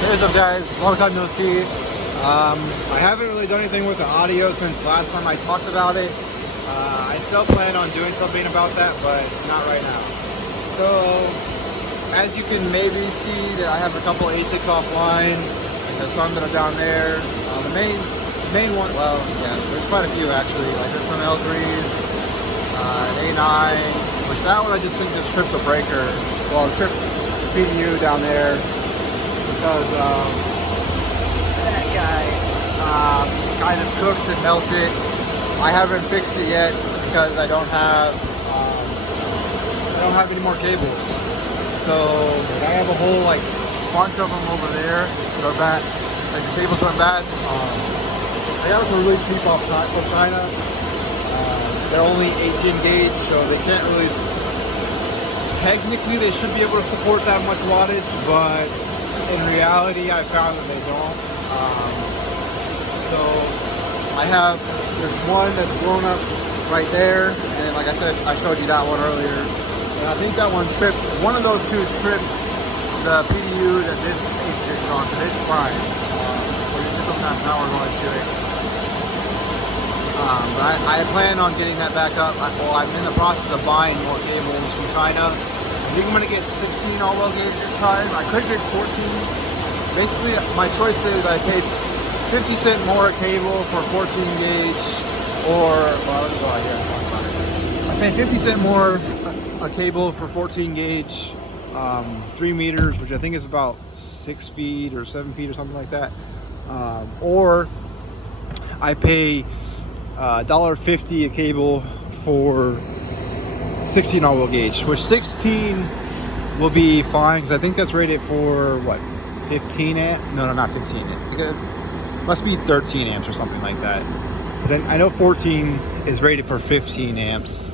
Hey, what's up guys? Long time no see. I haven't really done anything with the audio since last time I talked about it. I still plan on doing something about that, but not right now. So, as you can maybe see, that I have a couple A6 offline, and some that are down there. The main one, well, yeah, there's quite a few actually. Like there's some L3s, an A9, which that one I just think just tripped the breaker. Well, tripped the PDU down there. Because that guy kind of cooked and melted. I haven't fixed it yet because I don't have any more cables. So I have a whole like bunch of them over there that are bad. Like the cables went bad. I got them really cheap from China. They're only 18 gauge, so they can't really. Technically, they should be able to support that much wattage, but in reality, I found that they don't. So there's one that's blown up right there, and then, like I said, I showed you that one earlier. And I think that one tripped. One of those two tripped the PDU that this ASIC is on, because it's fine. We're just don't have power going to it. But I plan on getting that back up. I'm in the process of buying more cables from China. I think I'm going to get 16 all-well gauge this time. I could get 14. Basically, my choice is I paid 50 cents more a cable for 14 gauge, or, well, let's go out here and talk about it. I paid 50 cents more a cable for 14 gauge, 3 meters, which I think is about 6 feet or 7 feet or something like that. Or I pay $1.50 a cable for 16 all-wheel gauge, which 16 will be fine because I think that's rated for what, 15 amp? No, not 15 amp. It must be 13 amps or something like that. Then I know 14 is rated for 15 amps,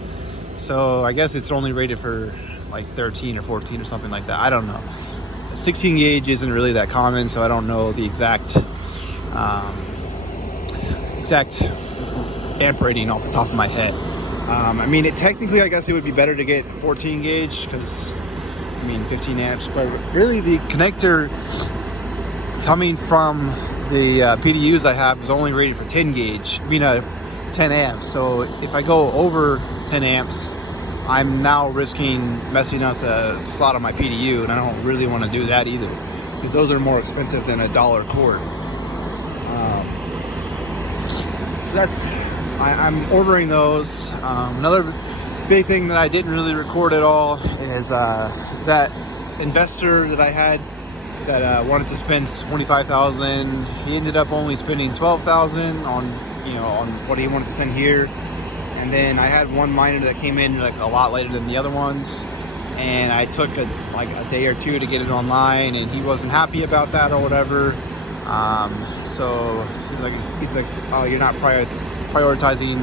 so I guess it's only rated for like 13 or 14 or something like that. I don't know. 16 gauge isn't really that common, so I don't know the exact amp rating off the top of my head. I mean, technically, I guess it would be better to get 14 gauge because, I mean, 15 amps. But really, the connector coming from the PDUs I have is only rated for 10 gauge. I mean, 10 amps. So if I go over 10 amps, I'm now risking messing up the slot on my PDU, and I don't really want to do that either because those are more expensive than $1 cord. So that's. I'm ordering those. Another big thing that I didn't really record at all is that investor that I had that wanted to spend $25,000. He ended up only spending $12,000 on what he wanted to send here. And then I had one miner that came in like a lot later than the other ones, and I took a day or two to get it online, and he wasn't happy about that or whatever. So he's like, oh, you're not prioritizing,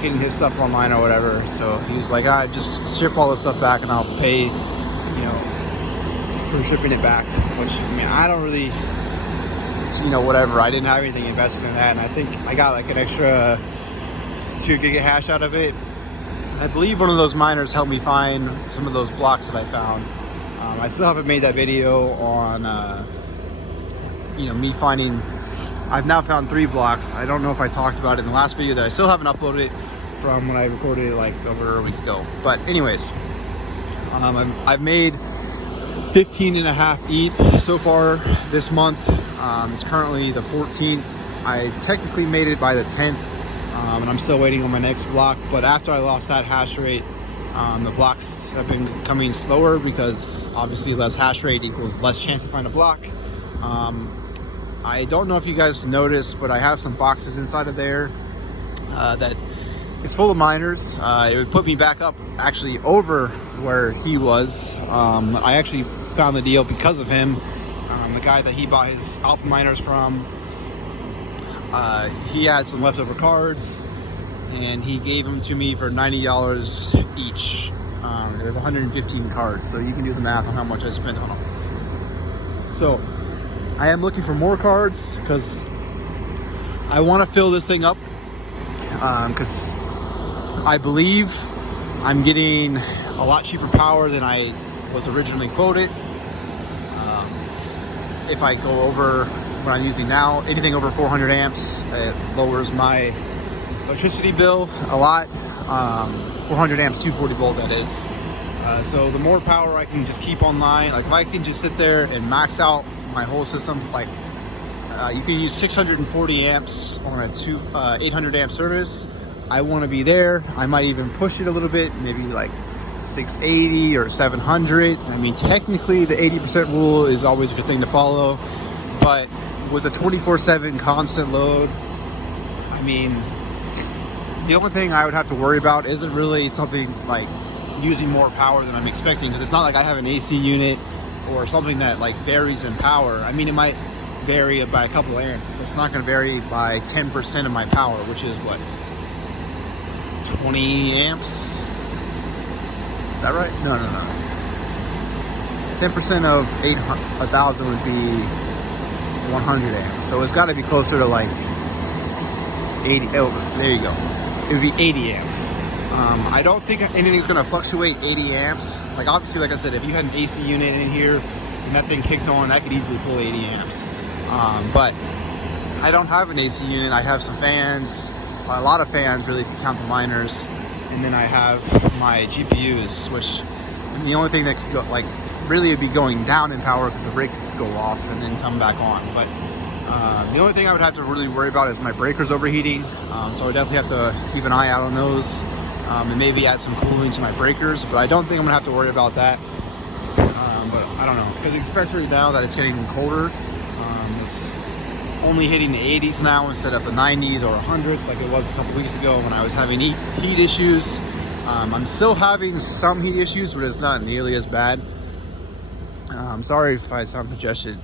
getting his stuff online or whatever. So he was like, just ship all this stuff back and I'll pay, for shipping it back. Which, I mean, I don't really, whatever. I didn't have anything invested in that, and I think I got like an extra 2 gig of hash out of it. I believe one of those miners helped me find some of those blocks that I found. I still haven't made that video on, me finding. I've now found 3 blocks. I don't know if I talked about it in the last video that I still haven't uploaded it from when I recorded it like over a week ago. But anyways, I've made 15.5 ETH so far this month. It's currently the 14th. I technically made it by the 10th, and I'm still waiting on my next block. But after I lost that hash rate, the blocks have been coming slower because obviously less hash rate equals less chance to find a block. I don't know if you guys noticed, but I have some boxes inside of there that it's full of miners. It would put me back up actually over where he was. I actually found the deal because of him. The guy that he bought his alpha miners from, he had some leftover cards and he gave them to me for $90 each. There's 115 cards, so you can do the math on how much I spent on them. So I am looking for more cards because I want to fill this thing up, because I believe I'm getting a lot cheaper power than I was originally quoted. if I go over what I'm using now, anything over 400 amps, it lowers my electricity bill a lot. 400 amps, 240 volt, that is. So the more power I can just keep online, like if I can just sit there and max out my whole system, like you can use 640 amps on a 800 amp service. I want to be there. I might even push it a little bit, maybe like 680 or 700. I mean, technically the 80% rule is always a good thing to follow, but with a 24/7 constant load, I mean, the only thing I would have to worry about isn't really something like using more power than I'm expecting, because it's not like I have an AC unit or something that like varies in power. I mean, it might vary by a couple of amps, but it's not going to vary by 10% of my power, which is what, 20 amps? Is that right? No. 10% of 1,000 would be 100 amps. So it's got to be closer to like 80. Oh, there you go. It would be 80 amps. I don't think anything's going to fluctuate 80 amps. Like obviously, like I said, if you had an AC unit in here and that thing kicked on, that could easily pull 80 amps. But I don't have an AC unit. I have some fans, a lot of fans, really, if you count the miners. And then I have my GPUs, which the only thing that could go, like, really would be going down in power because the rig could go off and then come back on. But the only thing I would have to really worry about is my breakers overheating. So I definitely have to keep an eye out on those, and maybe add some cooling to my breakers. But I don't think I'm gonna have to worry about that. But I don't know, because especially now that it's getting colder, it's only hitting the 80s now instead of the 90s or 100s like it was a couple weeks ago when I was having heat issues. I'm still having some heat issues, but it's not nearly as bad. I'm sorry if I sound congested.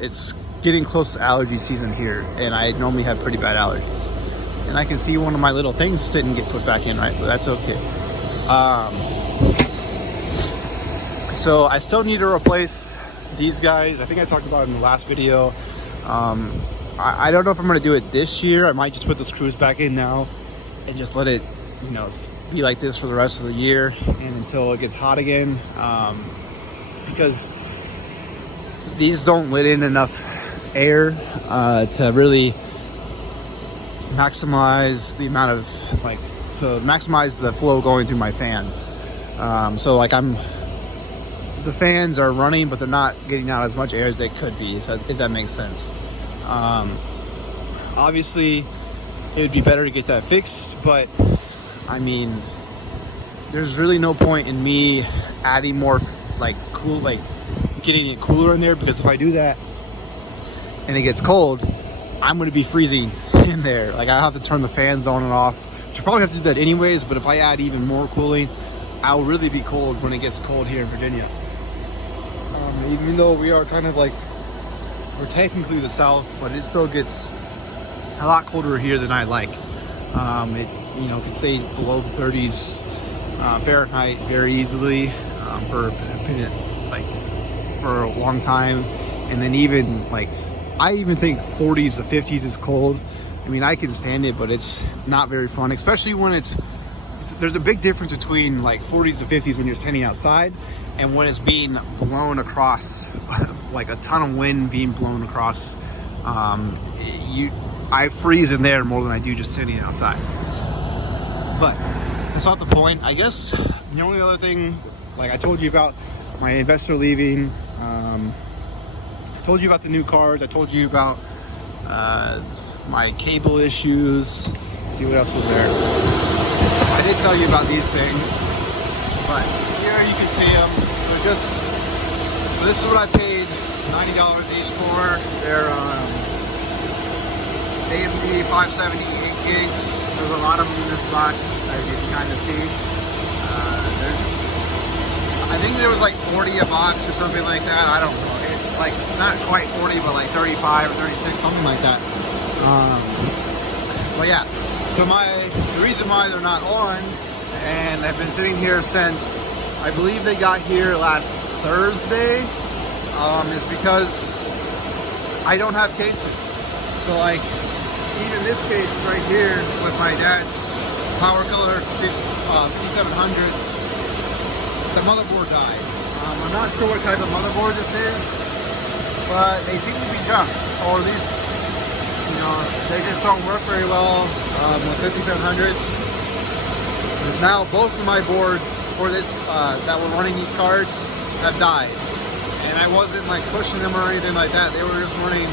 It's getting close to allergy season here, and I normally have pretty bad allergies. And I can see one of my little things didn't get put back in right, but that's okay. So I still need to replace these guys. I think I talked about it in the last video. I don't know if I'm gonna do it this year. I might just put the screws back in now and just let it, you know, be like this for the rest of the year and until it gets hot again. Because these don't let in enough air to really maximize the amount of, like, to maximize the flow going through my fans. So like the fans are running, but they're not getting out as much air as they could be, so if that makes sense. Obviously it would be better to get that fixed, but I mean, there's really no point in me adding more getting it cooler in there, because if I do that and it gets cold, I'm going to be freezing in there. Like, I have to turn the fans on and off, which I probably have to do that anyways, but if I add even more cooling, I'll really be cold when it gets cold here in Virginia. Even though we are kind of like, we're technically the South, but it still gets a lot colder here than I like. It, you know, can stay below the 30s Fahrenheit very easily for a long time. And then even like, I even think 40s to 50s is cold. I mean, I can stand it, but it's not very fun, especially when there's a big difference between like 40s to 50s when you're standing outside and when it's being blown across, like a ton of wind being blown across. I freeze in there more than I do just sitting outside. But that's not the point. I guess the only other thing, like I told you about my investor leaving, I told you about the new cards, I told you about my cable issues. Let's see what else was there. I did tell you about these things, but here you can see them. So this is what I paid $90 each for. They're AMD 570 8 gigs. There's a lot of them in this box, as you can kind of see. I think there was like 40 a box or something like that. I don't know. Like, not quite 40, but like 35 or 36, something like that. But yeah, so the reason why they're not on, and I've been sitting here since, I believe they got here last Thursday, is because I don't have cases. So like, even this case right here with my dad's Power Color P700s, the motherboard died. I'm not sure what type of motherboard this is. but they seem to be junk, or at least, you know, they just don't work very well with 5700s. Because now both of my boards for this that were running these cards have died, and I wasn't like pushing them or anything like that. They were just running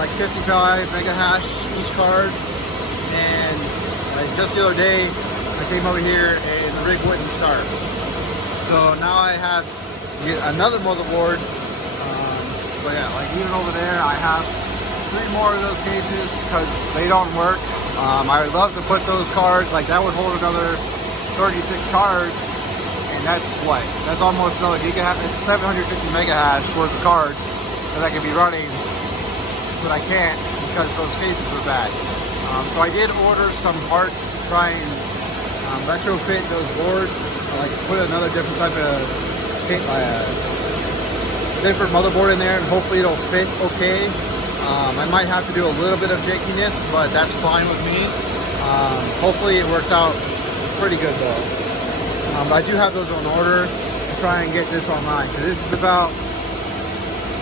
like 55 mega hash each card, and like just the other day I came over here and the rig wouldn't start. So now I have another motherboard, but yeah, like even over there I have 3 more of those cases because they don't work. I would love to put those cards, like that would hold another 36 cards, and that's what? That's almost another gigahash. It's 750 mega hash worth of cards that I could be running, but I can't because those cases are bad. So I did order some parts to try and retrofit those boards, like put another different type of different motherboard in there, and hopefully it'll fit okay. I might have to do a little bit of jankiness, but that's fine with me. Hopefully it works out pretty good though. But I do have those on order to try and get this online, because this is about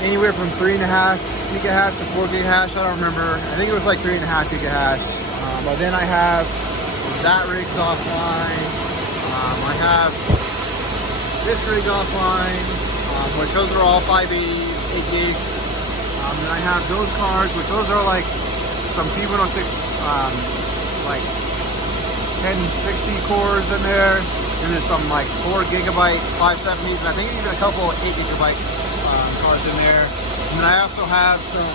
anywhere from 3.5 gigahash to 4 gigahash. I don't remember. I think it was like 3.5 gigahash. But then I have that rig's offline. I have this rig offline, which those are all 580s, 8 gigs. And I have those cards, which those are like some P106 like 1060 cores in there. And there's some like 4 gigabyte 570s, and I think even a couple 8 gigabyte cards in there. And then I also have some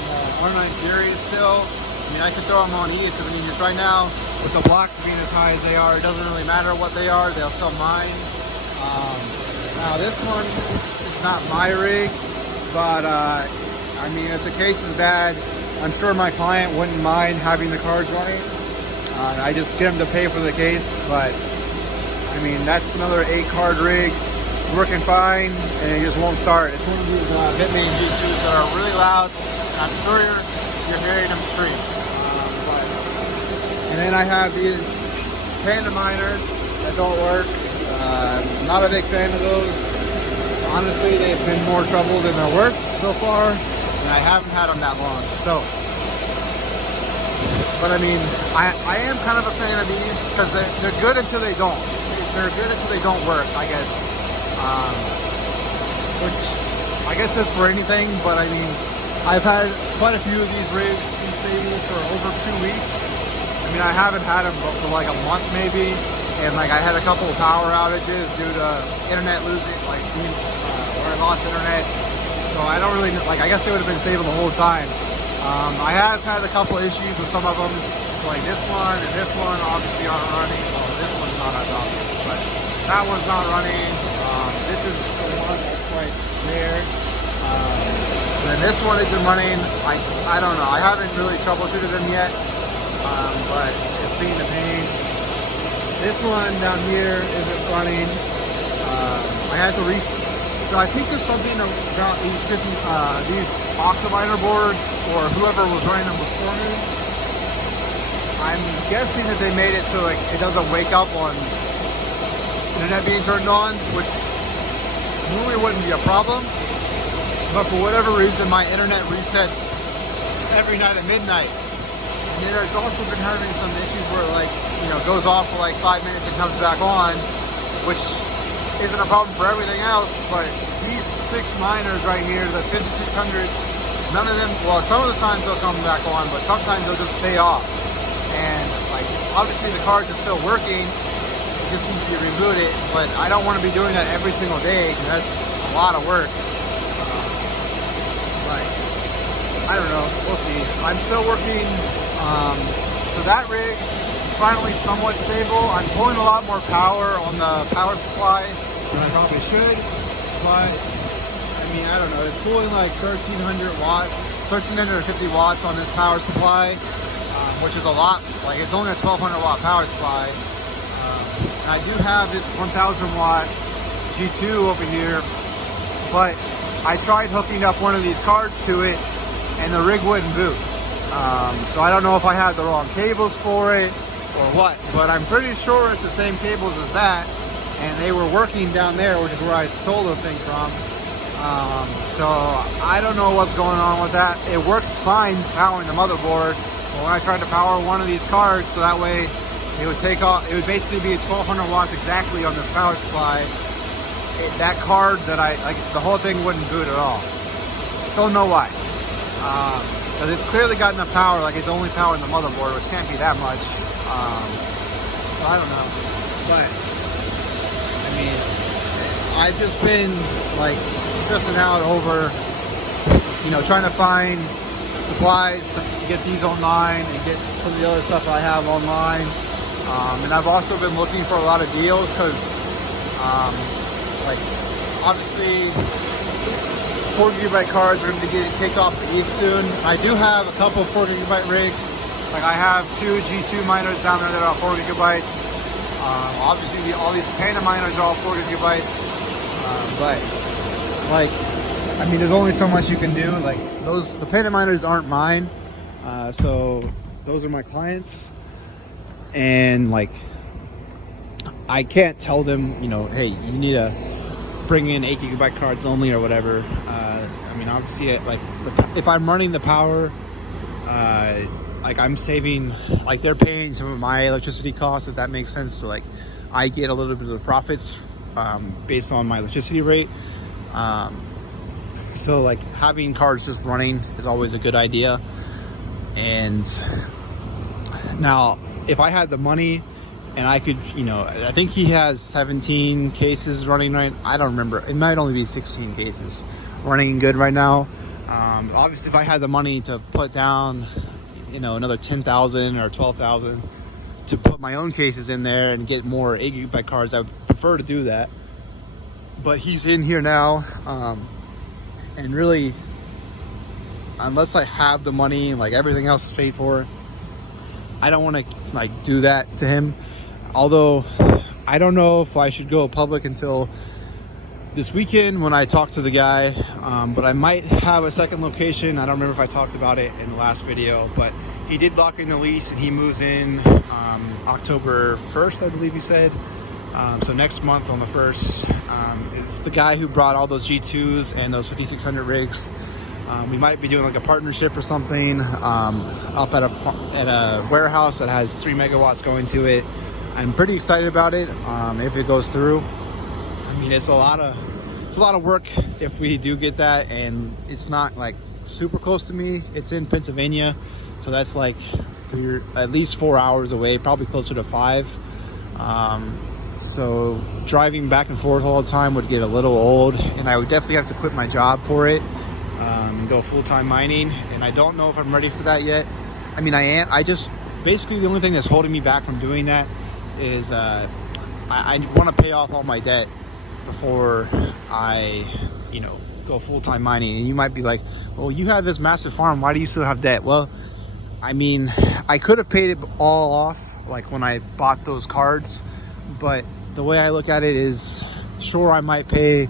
R9 Furies still. I mean, I could throw them on either, because I mean, just right now, with the blocks being as high as they are, it doesn't really matter what they are, they'll still mine. Now this one is not my rig, but I mean, if the case is bad, I'm sure my client wouldn't mind having the cards running. I just get him to pay for the case, but I mean, that's another 8 card rig, working fine, and it just won't start. It's one of these Bitmain G2s that are really loud, and I'm sure you're hearing them scream. And then I have these Panda miners that don't work. Not a big fan of those. Honestly, they've been more trouble than they're worth so far, and I haven't had them that long. So, but I mean, I am kind of a fan of these because they're good until they don't. They're good until they don't work, I guess. Which I guess is for anything, but I mean, I've had quite a few of these rigs be stable for over 2 weeks. I mean, I haven't had them for like a month maybe, and like I had a couple of power outages due to internet losing, like where I lost internet. So I don't really, like, I guess they would have been stable the whole time. I have had a couple issues with some of them, like this one and this one obviously aren't running. Well, this one's not as obvious, but that one's not running. This is the one that's right there. And then this one isn't running. I don't know. I haven't really troubleshooted them yet, but it's being a pain. This one down here isn't running. I had to so I think there's something about these these Octominer boards, or whoever was running them before me. I'm guessing that they made it so like it doesn't wake up on internet being turned on, which normally wouldn't be a problem. But for whatever reason, my internet resets every night at midnight. And then there's also been having some issues where it, like, you know, goes off for like 5 minutes and comes back on, which isn't a problem for everything else. But these 6 miners right here, the 5600s, none of them, well, some of the times they'll come back on, but sometimes they'll just stay off. And like, obviously the cards are still working, it just needs to be rebooted, but I don't want to be doing that every single day, because that's a lot of work. But I don't know, we'll see. I'm still working, so that rig is finally somewhat stable. I'm pulling a lot more power on the power supply than I probably should, but I mean, I don't know, it's pulling like 1300 watts, 1350 watts on this power supply, which is a lot. Like, it's only a 1200 watt power supply. And I do have this 1000 watt G2 over here, but I tried hooking up one of these cards to it and the rig wouldn't boot. So I don't know if I had the wrong cables for it or what, but I'm pretty sure it's the same cables as that, and they were working down there, which is where I sold the thing from. So I don't know what's going on with that. It works fine powering the motherboard, but when I tried to power one of these cards, so that way it would take off, it would basically be 1200 watts exactly on this power supply. That card that the whole thing wouldn't boot at all. Don't know why. Because it's clearly got enough power, like it's only powering the motherboard, which can't be that much. So I don't know. But, I mean, I've just been like stressing out over, you know, trying to find supplies to get these online and get some of the other stuff I have online. And I've also been looking for a lot of deals because, like, obviously 4 GB cards are going to be getting kicked off the ETH soon. I do have a couple of 4 GB rigs. Like I have 2 G2 miners down there that are 4 GB. Obviously all these Panda miners are all 4 GB. But like, I mean, there's only so much you can do. Like the Panda miners aren't mine. So those are my clients. And like, I can't tell them, you know, hey, you need to bring in 8 GB cards only or whatever. I mean, obviously, like if I'm running the power, like I'm saving, like they're paying some of my electricity costs, if that makes sense. So like, I get a little bit of the profits based on my electricity rate. So like having cards just running is always a good idea. And now, if I had the money and I could, you know, I think he has 17 cases running right. I don't remember. It might only be 16 cases running good right now. Obviously, if I had the money to put down, you know, another 10,000 or 12,000 to put my own cases in there and get more 8 GB cards, I would prefer to do that. But he's in here now, and really, unless I have the money, like everything else is paid for, I don't want to like do that to him. Although I don't know if I should go public until this weekend when I talk to the guy, but I might have a second location. I don't remember if I talked about it in the last video, but he did lock in the lease and he moves in October 1st, I believe he said. So next month on the 1st. It's the guy who brought all those G2s and those 5600 rigs. We might be doing like a partnership or something up at a warehouse that has 3 megawatts going to it. I'm pretty excited about it if it goes through. I mean, it's a lot of work if we do get that, and it's not like super close to me. It's in Pennsylvania, so that's like at least 4 hours away, probably closer to 5. So driving back and forth all the time would get a little old, and I would definitely have to quit my job for it. And go full-time mining, and I don't know if I'm ready for that yet. I mean, I am. I just basically the only thing that's holding me back from doing that is I want to pay off all my debt before I, you know, go full-time mining. And you might be like, well, you have this massive farm, why do you still have debt? Well, I mean, I could have paid it all off like when I bought those cards, but the way I look at it is, sure, I might pay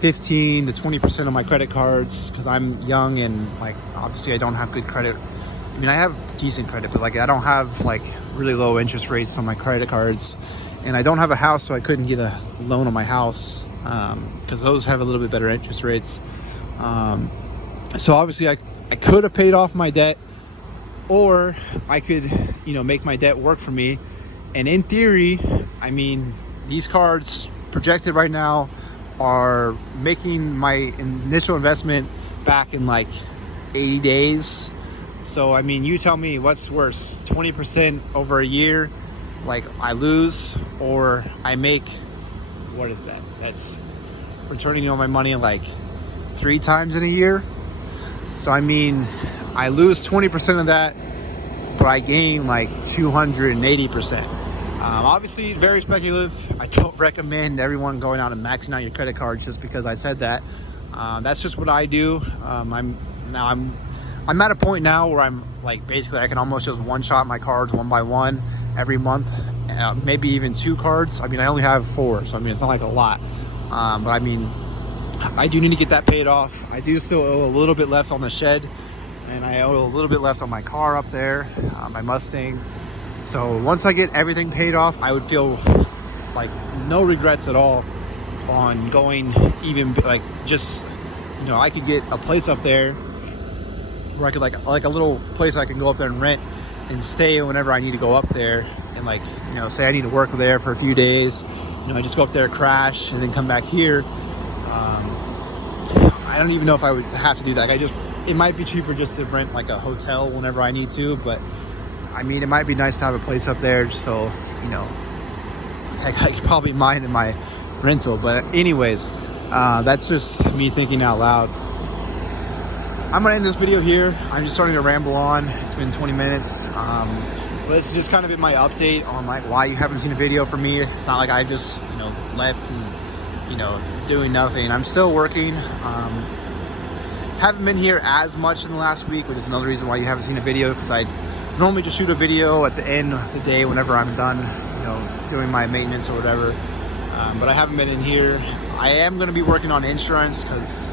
15 to 20% of my credit cards because I'm young and like obviously I don't have good credit. I mean, I have decent credit, but like I don't have like really low interest rates on my credit cards, and I don't have a house, so I couldn't get a loan on my house because those have a little bit better interest rates. So obviously I could have paid off my debt, or I could, you know, make my debt work for me. And in theory, I mean, these cards projected right now are making my initial investment back in like 80 days. So I mean, you tell me what's worse, 20% over a year, like I lose, or I make, what is that? That's returning all my money like 3 times in a year. So I mean, I lose 20% of that, but I gain like 280%. Obviously, very speculative. I don't recommend everyone going out and maxing out your credit cards just because I said that. That's just what I do. I'm at a point now where I'm like, basically I can almost just one-shot my cards one by one every month, maybe even 2 cards. I mean, I only have 4, so I mean, it's not like a lot. But I mean, I do need to get that paid off. I do still owe a little bit left on the shed, and I owe a little bit left on my car up there, my Mustang. So once I get everything paid off, I would feel like no regrets at all on going even like just you know, I could get a place up there where I could like a little place I can go up there and rent and stay whenever I need to go up there. And like, you know, say I need to work there for a few days, you know, I just go up there, crash, and then come back here. I don't even know if I would have to do that. It might be cheaper just to rent like a hotel whenever I need to, but I mean, it might be nice to have a place up there just so, you know, I could probably mind in my rental. But anyways, that's just me thinking out loud. I'm gonna end this video here. I'm just starting to ramble on. It's been 20 minutes. But this is just kind of been my update on like why you haven't seen a video from me. It's not like I just, you know, left and, you know, doing nothing. I'm still working. Haven't been here as much in the last week, which is another reason why you haven't seen a video, because I normally just shoot a video at the end of the day whenever I'm done, you know, doing my maintenance or whatever. But I haven't been in here. I am going to be working on insurance because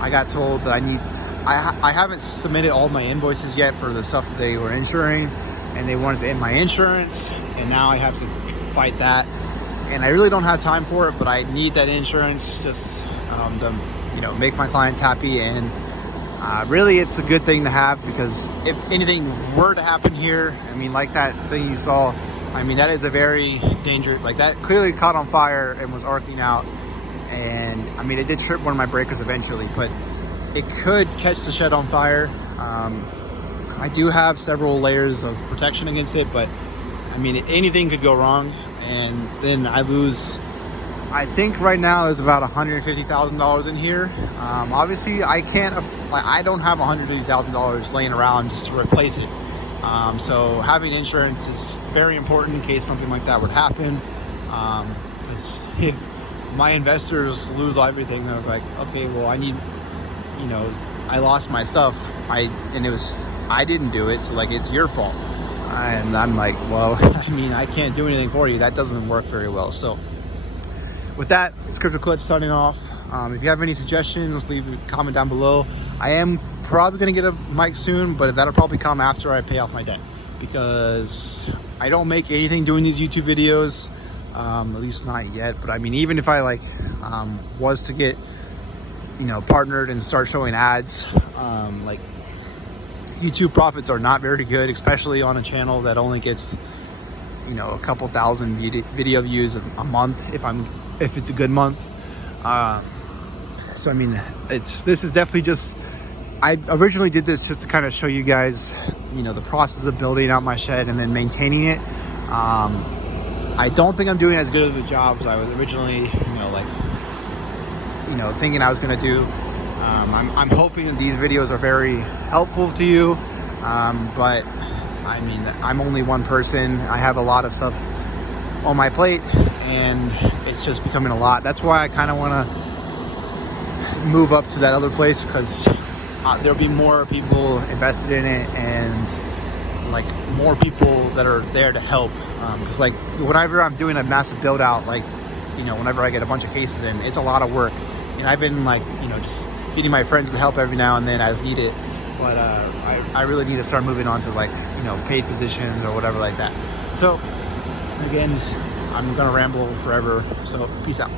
I got told that I haven't submitted all my invoices yet for the stuff that they were insuring, and they wanted to end my insurance, and now I have to fight that. And I really don't have time for it, but I need that insurance just to, you know, make my clients happy. And really it's a good thing to have, because if anything were to happen here, I mean, like that thing you saw, I mean, that is a very dangerous, like that clearly caught on fire and was arcing out. And I mean, it did trip one of my breakers eventually, but it could catch the shed on fire. I do have several layers of protection against it, but I mean, anything could go wrong, and then I lose, I think right now there's about $150,000 in here. Obviously I I don't have $150,000 laying around just to replace it. So having insurance is very important in case something like that would happen. Because if my investors lose everything, they're like, okay, well, I need, you know, I lost my stuff. I didn't do it, so like, it's your fault. And I'm like, well, I mean, I can't do anything for you. That doesn't work very well. So with that, it's Crypto Clutch signing off. If you have any suggestions, leave a comment down below. I am probably gonna get a mic soon, but that'll probably come after I pay off my debt, because I don't make anything doing these YouTube videos, at least not yet. But I mean, even if I like was to get, you know, partnered and start showing ads, like, YouTube profits are not very good, especially on a channel that only gets, you know, a couple thousand video views a month if it's a good month. So I mean, this is definitely just, I originally did this just to kind of show you guys, you know, the process of building out my shed and then maintaining it. I don't think I'm doing as good of a job as I was originally, you know, like, you know, thinking I was gonna do. I'm hoping that these videos are very helpful to you, but I mean, I'm only one person. I have a lot of stuff on my plate, and it's just becoming a lot. That's why I kind of want to move up to that other place, because there'll be more people invested in it, and like more people that are there to help. Because like whenever I'm doing a massive build out, like, you know, whenever I get a bunch of cases in, it's a lot of work. And I've been like, you know, just getting my friends to help every now and then as needed. But I really need to start moving on to, like, you know, paid positions or whatever like that. So again, I'm gonna ramble forever. So peace out.